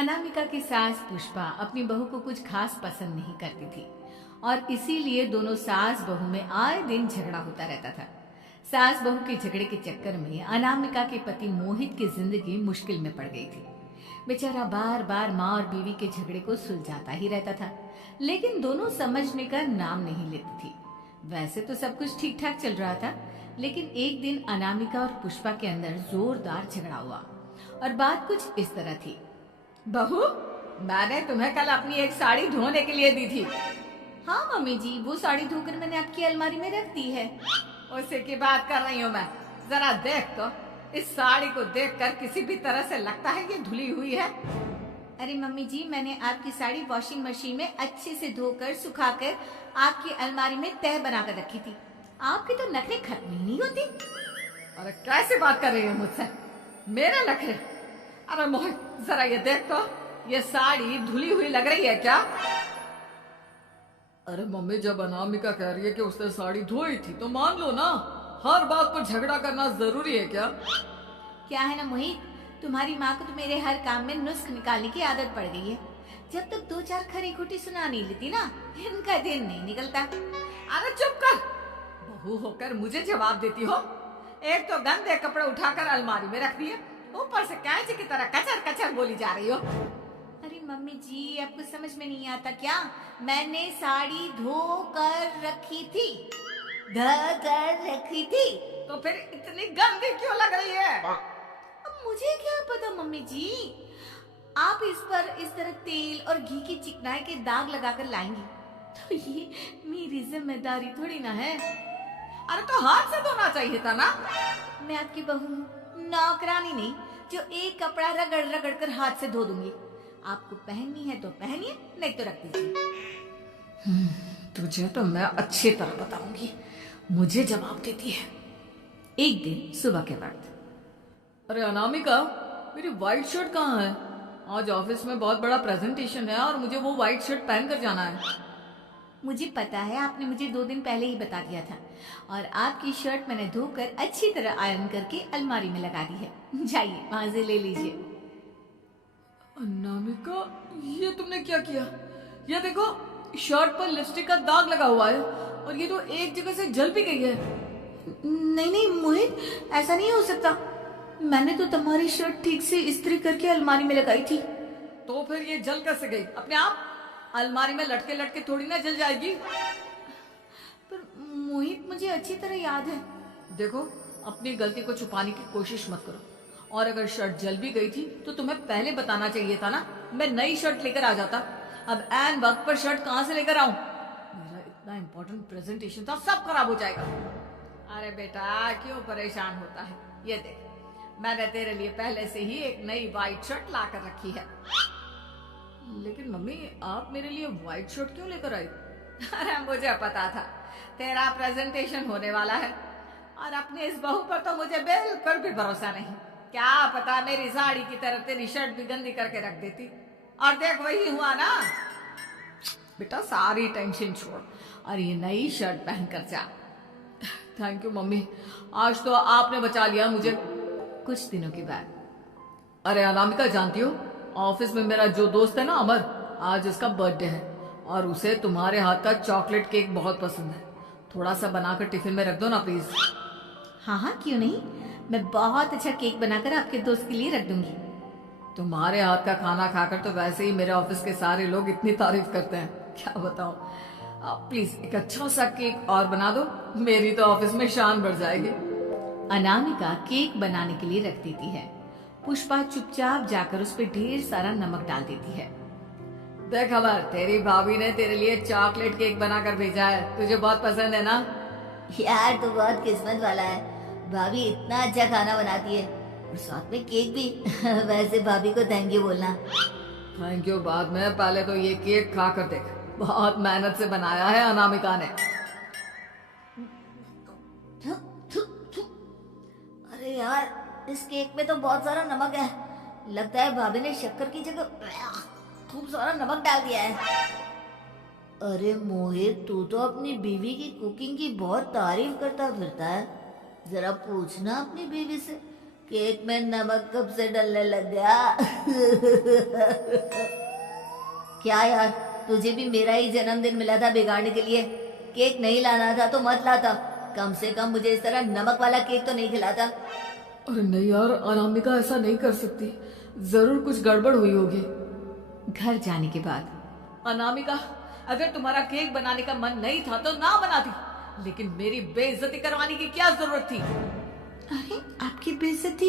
अनामिका की सास पुष्पा अपनी बहू को कुछ खास पसंद नहीं करती थी और इसीलिए दोनों सास बहू में आए दिन झगड़ा होता रहता था। सास बहू के झगड़े के चक्कर में अनामिका के पति मोहित की जिंदगी मुश्किल में पड़ गई थी। बेचारा बार बार माँ और बीवी के झगड़े को सुलझाता ही रहता था, लेकिन दोनों समझने का नाम नहीं लेती थी। वैसे तो सब कुछ ठीक ठाक चल रहा था, लेकिन एक दिन अनामिका और पुष्पा के अंदर जोरदार झगड़ा हुआ और बात कुछ इस तरह थी। बहू, मैंने तुम्हें कल अपनी एक साड़ी धोने के लिए दी थी। हाँ मम्मी जी, वो साड़ी धोकर मैंने आपकी अलमारी में रख दी है। उसी की बात कर रही हूँ मैं। जरा देख तो, इस साड़ी को देखकर किसी भी तरह से लगता है ये धुली हुई है। अरे मम्मी जी, मैंने आपकी साड़ी वॉशिंग मशीन में अच्छे से धोकर सुखाकर आपकी अलमारी में तह बनाकर रखी थी। आपके तो नखरे खत्म ही नहीं होते। अरे कैसे बात कर रही हो मुझसे? मेरे नखरे? अरे मोहित, जरा ये देख तो, ये साड़ी धुली हुई लग रही है क्या? अरे मम्मी, जब अनामिका कह रही है कि उसने साड़ी धोई थी तो मान लो ना। हर बात पर झगड़ा करना जरूरी है क्या? क्या है ना मोहित, तुम्हारी माँ को तो मेरे हर काम में नुस्ख निकालने की आदत पड़ गई है। जब तक दो चार खरी खोटी सुना नहीं लेती ना, इनका दिन नहीं निकलता। अरे चुप कर, बहू होकर मुझे जवाब देती हो। एक तो गंदे कपड़े उठाकर अलमारी में रख दिए, ऊपर से कैंची की तरह कचर कचर बोली जा रही हो। अरे मम्मी जी, आपको समझ में नहीं आता क्या? मैंने साड़ी धो कर रखी थी, तो फिर इतनी गंदी क्यों लग रही है? अब मुझे क्या पता मम्मी जी, आप इस पर इस तरह तेल और घी की चिकनाई के दाग लगाकर लाएंगी तो ये मेरी जिम्मेदारी थोड़ी ना है। अरे तो हाथ से धोना चाहिए था ना। मैं आपकी बहू हूँ, नौकरानी नहीं जो एक कपड़ा रगड़ रगड़ कर हाथ से धो दूंगी। आपको पहननी है तो पहनिए, नहीं तो रख दीजिए। तुझे तो मैं अच्छी तरह बताऊंगी, मुझे जवाब देती है। एक दिन सुबह के वक्त, अरे अनामिका, मेरी व्हाइट शर्ट कहाँ है? आज ऑफिस में बहुत बड़ा प्रेजेंटेशन है और मुझे वो व्हाइट शर्ट पहन कर जाना है। मुझे पता है, आपने मुझे 2 दिन पहले ही बता दिया था और आपकी शर्ट मैंने धोकर अच्छी तरह आयरन करके अलमारी में लगा दी है। जाइए वहां से ले लीजिए। अनामिका, ये तुमने क्या किया? ये देखो, शर्ट पर लिपस्टिक का दाग लगा हुआ है और ये तो एक जगह से जल भी गई है। नहीं नहीं मोहित, ऐसा नहीं हो सकता। मैंने तो तुम्हारी शर्ट ठीक से इस्त्री करके अलमारी में लगाई थी। तो फिर ये जल कैसे गई? अपने आप अलमारी में लटके लटके थोड़ी ना जल जाएगी। पर मोहित, मुझे अच्छी तरह याद है। देखो, अपनी गलती को छुपाने की कोशिश मत करो, और अगर शर्ट जल भी गई थी तो तुम्हें पहले बताना चाहिए था ना। मैं नई शर्ट लेकर आ जाता। अब ऐन वक्त पर शर्ट कहाँ से लेकर आऊं? मेरा इतना इम्पोर्टेंट प्रेजेंटेशन था, सब खराब हो जाएगा। अरे बेटा, क्यों परेशान होता है? ये देख, मैंने तेरे लिए पहले से ही एक नई व्हाइट शर्ट ला कर रखी है। लेकिन मम्मी, आप मेरे लिए व्हाइट शर्ट क्यों लेकर आई? अरे मुझे पता था तेरा प्रेजेंटेशन होने वाला है, और अपनी इस बहू पर तो मुझे बिल्कुल भी भरोसा नहीं। क्या पता मेरी साड़ी की तरह तेरी शर्ट भी गंदी करके रख देती, और देख वही हुआ ना। बेटा, सारी टेंशन छोड़ और ये नई शर्ट पहन कर जा। थैंक यू मम्मी, आज तो आपने बचा लिया मुझे। कुछ दिनों के बाद, अरे अनामिका, जानती हो, ऑफिस में मेरा जो दोस्त है ना अमर, आज उसका बर्थडे है और उसे तुम्हारे हाथ का चॉकलेट केक बहुत पसंद है। थोड़ा सा बनाकर टिफिन में रख दो ना प्लीज। हाँ हाँ, क्यों नहीं, मैं बहुत अच्छा केक बनाकर आपके दोस्त के लिए रख दूंगी। तुम्हारे हाथ का खाना खाकर तो वैसे ही मेरे ऑफिस के सारे लोग इतनी तारीफ करते हैं, क्या बताऊं। प्लीज एक अच्छा सा केक और बना दो, मेरी तो ऑफिस में शान बढ़ जाएगी। अनामिका केक बनाने के लिए रख देती है। पुष्पा चुपचाप जाकर उस पर ढेर सारा नमक डाल देती है। देख अमर, तेरी भाभी ने तेरे लिए चॉकलेट केक बनाकर भेजा है, तुझे बहुत पसंद है ना? यार, तो बहुत किस्मत वाला है, भाभी इतना अच्छा खाना बनाती है और साथ में केक भी। वैसे भाभी को थैंक यू बोलना। थैंक यू बाद में, पहले तो ये केक खा कर देख, बहुत मेहनत से बनाया है अनामिका ने। अरे यार, इस केक में तो बहुत सारा नमक है। लगता है भाभी ने शक्कर की जगह खूब सारा नमक डाल दिया है। अरे मोहित, तू तो अपनी बीवी की कुकिंग की बहुत तारीफ करता फिरता है। जरा पूछना अपनी बीवी से केक में नमक कब से डलने लग गया? क्या यार, तुझे भी मेरा ही जन्मदिन मिला था बिगाड़ने के लिए? केक नहीं लाना था तो मत लाता, कम से कम मुझे इस तरह नमक वाला केक तो नहीं खिलाता। अरे नहीं यार, अनामिका ऐसा नहीं कर सकती, जरूर कुछ गड़बड़ हुई होगी। घर जाने के बाद अनामिका, अगर तुम्हारा केक बनाने का मन नहीं था तो ना बनाती, लेकिन मेरी बेइज्जती करवाने की क्या जरूरत थी? अरे आपकी बेइज्जती,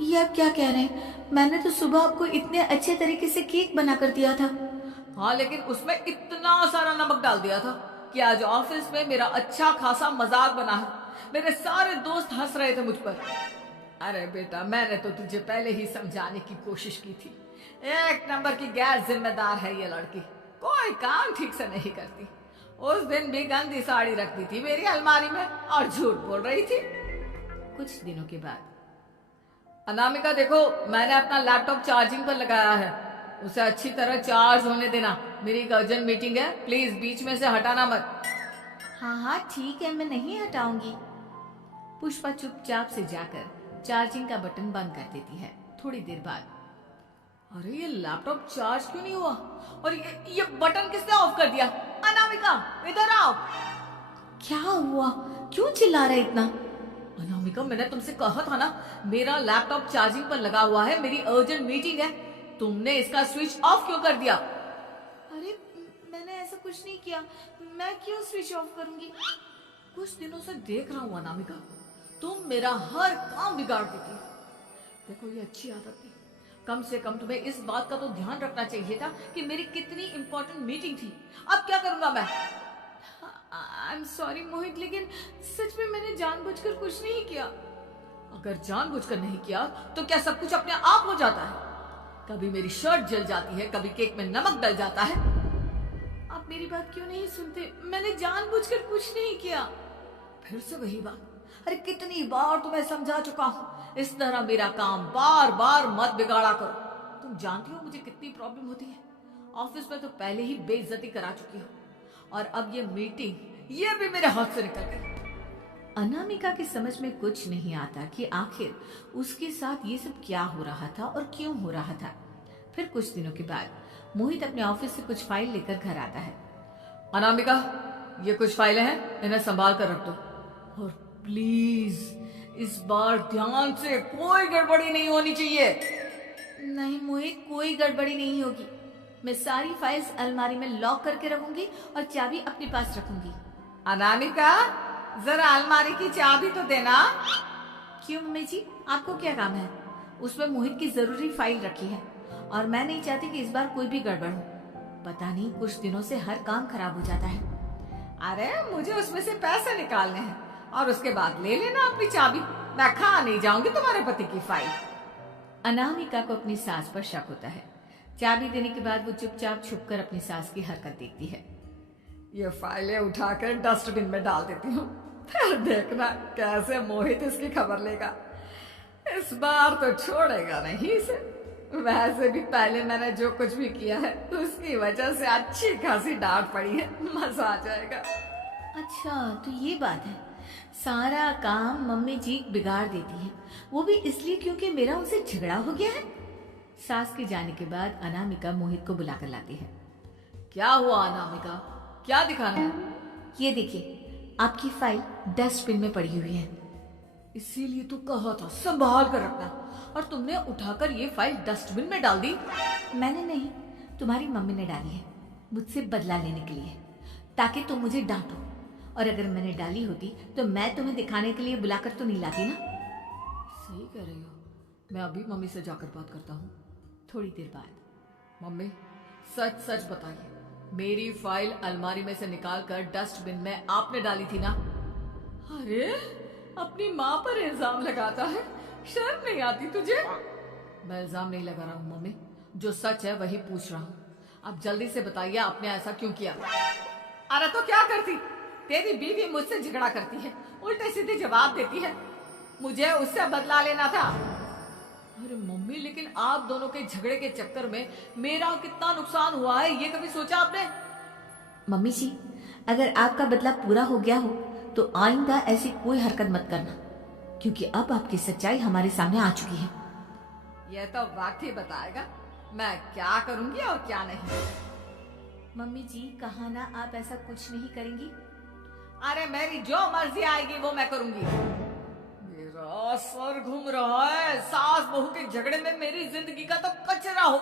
ये आप क्या कह रहे हैं? मैंने तो सुबह आपको इतने अच्छे तरीके से केक बना कर दिया था। हाँ, लेकिन उसमें इतना सारा नमक डाल दिया था कि आज ऑफिस में मेरा अच्छा खासा मजाक बना है। मेरे सारे दोस्त हंस रहे थे मुझ पर। अरे बेटा, मैंने तो तुझे पहले ही समझाने की कोशिश की थी। एक नंबर की गैर जिम्मेदार है ये लड़की, कोई काम ठीक से नहीं करती। उस दिन भी गंदी साड़ी रख दी थी मेरी अलमारी में और झूठ बोल रही थी। कुछ दिनों के बाद अनामिका देखो, मैंने अपना लैपटॉप चार्जिंग पर लगाया है, उसे अच्छी तरह चार्ज होने देना। मेरी एक अर्जेंट मीटिंग है, प्लीज बीच में से हटाना मत। हाँ हाँ ठीक है, मैं नहीं हटाऊंगी। पुष्पा चुपचाप से जाकर चार्जिंग का बटन बंद कर देती है। थोड़ी देर बाद अरे ये लैपटॉप चार्ज क्यों नहीं हुआ? और ये बटन किसने ऑफ कर दिया? अनामिका इधर आओ। क्या हुआ? क्यों चिल्ला रहे इतना? अनामिका, मैंने तुमसे कहा था ना, मेरा लैपटॉप चार्जिंग पर लगा हुआ है, मेरी अर्जेंट मीटिंग है। तुमने इसका स्विच ऑफ क्यों कर दिया? अरे मैंने ऐसा कुछ नहीं किया, मैं क्यों स्विच ऑफ करूंगी? कुछ दिनों से देख रहा हूँ अनामिका, तुम मेरा हर काम बिगाड़ देती हो। देखो ये अच्छी आदत थी, कम से कम तुम्हें इस बात का तो ध्यान रखना चाहिए था कि मेरी कितनी इंपॉर्टेंट मीटिंग थी। अब क्या करूंगा मैं? आई एम सॉरी मोहित, लेकिन सच में मैंने जानबूझकर कुछ नहीं किया। अगर जानबूझकर नहीं किया तो क्या सब कुछ अपने आप हो जाता है? कभी मेरी शर्ट जल जाती है, कभी केक में नमक डल जाता है। आप मेरी बात क्यों नहीं सुनते? मैंने जानबूझकर कुछ नहीं किया। फिर से वही बात। अरे कितनी बार तुम्हें समझा चुका हूँ, इस तरह मेरा काम बार बार मत बिगाड़ा करो। तुम जानती हो मुझे कितनी प्रॉब्लम होती है। ऑफिस में तो पहले ही बेइज्जती करा चुकी हो, और अब ये मीटिंग, ये भी मेरे हाथ से निकल गई। अनामिका की समझ में कुछ नहीं आता कि आखिर उसके साथ ये सब क्या हो रहा था और क्यों हो रहा था। फिर कुछ दिनों के बाद मोहित अपने ऑफिस से कुछ फाइल लेकर घर आता है। अनामिका, ये कुछ फाइलें हैं, इन्हें संभाल कर रख दो, और प्लीज इस बार ध्यान से, कोई गड़बड़ी नहीं होनी चाहिए। नहीं मोहित, कोई गड़बड़ी नहीं होगी। मैं सारी फाइल्स अलमारी में लॉक करके रखूंगी और चाबी अपने पास रखूंगी। अनामिका, जरा अलमारी की चाबी तो देना। क्यों मम्मी जी, आपको क्या काम है? उसमें मोहित की जरूरी फाइल रखी है और मैं नहीं चाहती कि इस बार कोई भी गड़बड़ हो। पता नहीं कुछ दिनों से हर काम खराब हो जाता है। अरे मुझे उसमें से पैसे निकालने हैं और उसके बाद ले लेना अपनी चाबी। मैं खा नहीं जाऊंगी तुम्हारे पति की फाइल। अनामिका को अपनी सास पर शक होता है। चाबी देने के बाद वो चुपचाप छुपकर अपनी सास की हरकत देखती है। ये फाइलें उठाकर डस्टबिन में डाल देती हूँ, फिर देखना कैसे मोहित इसकी खबर लेगा। इस बार तो छोड़ेगा नहीं इसे। वैसे भी पहले मैंने जो कुछ भी किया है उसकी वजह से अच्छी खासी डांट पड़ी है, मजा आ जाएगा। अच्छा तो ये बात है, सारा काम मम्मी जी बिगाड़ देती है, वो भी इसलिए क्योंकि मेरा उनसे झगड़ा हो गया है। सास के जाने के बाद अनामिका मोहित को बुलाकर लाती है। क्या हुआ अनामिका, क्या दिखाना है? ये देखिए, आपकी फाइल डस्टबिन में पड़ी हुई है। इसीलिए तो कहा था संभाल कर रखना, और तुमने उठाकर ये फाइल डस्टबिन में डाल दी। मैंने नहीं, तुम्हारी मम्मी ने डाली है, मुझसे बदला लेने के लिए, ताकि तुम मुझे डांटो। और अगर मैंने डाली होती तो मैं तुम्हें दिखाने के लिए बुलाकर तो नहीं लाती ना। सही कह रही हो, मैं अभी मम्मी से जाकर बात करता हूँ। थोड़ी देर बाद मम्मी, सच सच बताइए, मेरी फाइल अलमारी में से निकालकर डस्टबिन में आपने डाली थी ना? अरे अपनी माँ पर इल्जाम लगाता है, शर्म नहीं आती तुझे? मैं इल्जाम नहीं लगा रहा हूँ मम्मी, जो सच है वही पूछ रहा हूँ। अब जल्दी से बताइए आपने ऐसा क्यों किया? अरे तो क्या करती, तेरी बीवी मुझसे झगड़ा करती है, उल्टे सीधे जवाब देती है, मुझे उससे बदला लेना था। अरे मम्मी, लेकिन आप दोनों के झगड़े के चक्कर में मेरा कितना नुकसान हुआ है, ये कभी सोचा आपने? मम्मी जी, अगर आपका बदला पूरा हो गया हो तो आइंदा ऐसी कोई हरकत मत करना। क्योंकि अब आपकी सच्चाई हमारे सामने आ चुकी है। यह तो वक्त ही बताएगा मैं क्या करूंगी और क्या नहीं। मम्मी जी, कहा ना आप ऐसा कुछ नहीं करेंगी। अरे मेरी जो मर्जी आएगी वो मैं करूंगी। मेरा सर घूम रहा है, सास बहू के झगड़े में मेरी जिंदगी का तो कचरा हो